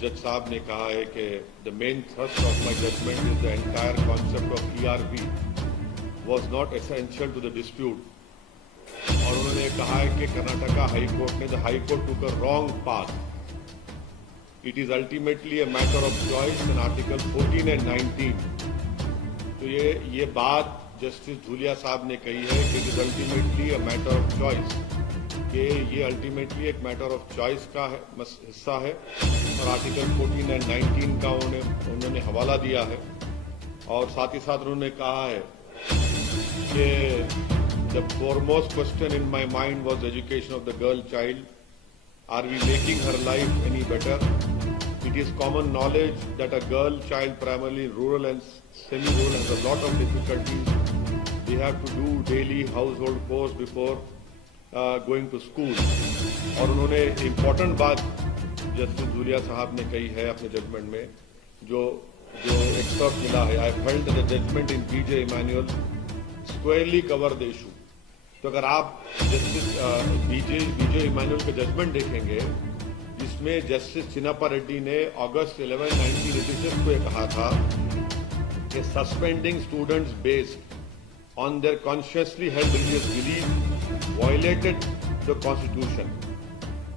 جج صاحب نے کہا ہے کہ the main thrust of my judgment is the entire concept of ERP was not essential to the dispute. اور انہوں نے کہا ہے کہ کرناٹکا ہائی کورٹ نے the high court took a wrong path. It is ultimately a matter of choice in Article 14 and 19. تو یہ بات جسٹس دھولیا صاحب نے کہی ہے کہ it is ultimately a matter of choice. کہ یہ الٹیمیٹلی ایک میٹر آف چوائس کا حصہ ہے اور آرٹیکل 14 اینڈ 19 کا انہوں نے حوالہ دیا ہے اور ساتھ ہی ساتھ انہوں نے کہا ہے کہ the foremost question in my mind was education of the girl child. Are we making her life any better? It is common knowledge that a girl child, primarily rural and semi-rural, has a lot of difficulties. They have to do daily household chores before going to school. اور انہوں نے important بات justice Dhulia صاحب نے کہی ہے اپنے judgment میں جو ایکسپرٹ ملا ہے. I felt that the judgment in B.J. Emanuel squarely covered the issue. تو اگر آپ جسٹس بی جے ایمانوئل کا ججمنٹ دیکھیں گے جس میں جسٹس چنپا ریڈی نے اگست 11, 1986 کو یہ کہا تھا کہ suspending students based on their consciously held religious belief violated the constitution.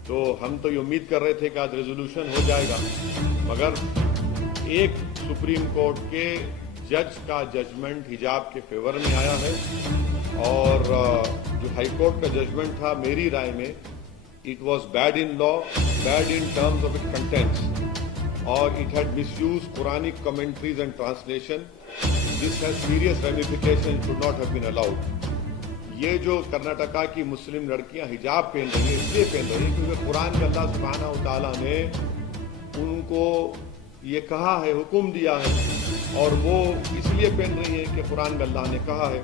تو ہم تو یہ امید کر رہے تھے کہ آج ریزولوشن ہو جائے گا مگر ایک سپریم کورٹ کے جج کا ججمنٹ حجاب کے فیور میں آیا ہے اور جو ہائی کورٹ کا ججمنٹ تھا میری رائے میں it was bad in law, bad in terms of its contents اور it had misused Quranic commentaries and translation. This has serious ramifications, should not have been allowed. یہ جو کرناٹکا کی مسلم لڑکیاں حجاب پہن رہی ہیں اس لیے پہن رہی ہیں کیونکہ قرآن میں اللہ سبحانہ و تعالیٰ نے ان کو یہ کہا ہے حکم دیا ہے اور وہ اس لیے پہن رہی ہیں کہ قرآن میں اللہ نے کہا ہے.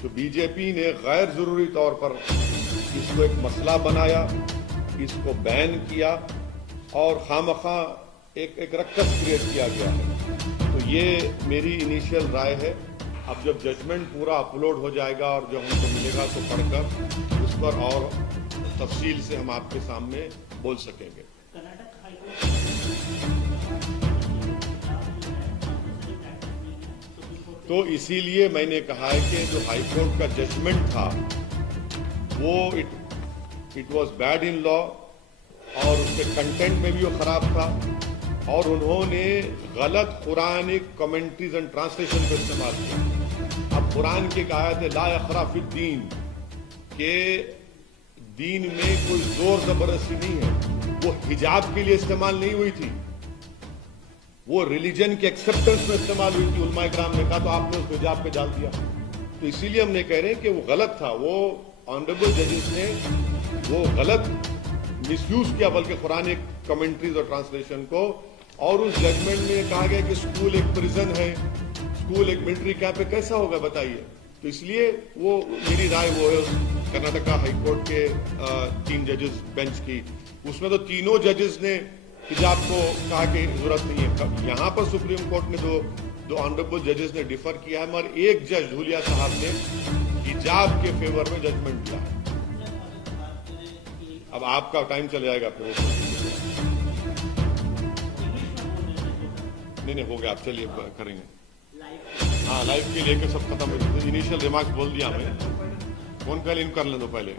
تو بی جے پی نے غیر ضروری طور پر اس کو ایک مسئلہ بنایا اس کو بین کیا اور خواہ ایک رکس کریٹ کیا گیا ہے. تو یہ میری انیشیل رائے ہے. اب جب ججمنٹ پورا اپلوڈ ہو جائے گا اور جو ہم کو ملے گا تو پڑھ کر اس پر اور تفصیل سے ہم آپ کے سامنے بول سکیں گے. تو اسی لیے میں نے کہا ہے کہ جو ہائی کورٹ کا ججمنٹ تھا وہ اٹ واز بیڈ ان لا اور اس کے کنٹینٹ میں بھی وہ خراب تھا اور انہوں نے غلط قرآنک کمنٹریز اینڈ ٹرانسلیشن کو استعمال کیا. اب قرآن کی ایک آیت ہے لا یخرا فی الدین کہ دین میں کوئی زور زبردستی نہیں ہے. وہ حجاب کے لیے استعمال نہیں ہوئی تھی وہ ریلیجن کے ایکسپٹنس میں استعمال ہوئی تھی. علماء کرام نے کہا تو آپ نے اس کو حجاب پہ ڈال دیا. تو اسی لیے ہم نے کہہ رہے ہیں کہ وہ غلط تھا. وہ آنریبل ججز نے وہ غلط مس یوز کیا بلکہ قرآن کمنٹریز اور ٹرانسلیشن کو. اور اس ججمنٹ میں یہ کہا گیا کہ اسکول ایک پریزن ہے اسکول ایک ملٹری کیمپ ہے کیسا ہوگا بتائیے. تو اس لیے وہ میری رائے وہ ہے کرناٹکا ہائی کورٹ کے 3 ججز بینچ کی اس میں تو تینوں ججز نے حجاب کو کہا کہ ضرورت نہیں ہے. یہاں پر سپریم کورٹ نے دو آنریبل ججز نے ڈیفر کیا ہے مگر ایک جج دھولیا صاحب نے حجاب کے فیور میں ججمنٹ دیا ہے. اب آپ کا ٹائم چل جائے گا پھر نہیں ہو گیا. آپ چلیے کریں گے. ہاں لائف کے لے کے سب ختم ہو گیا. انیشیل ریمارکس بول دیا ہمیں. فون کال ان کر لیں دو پہلے.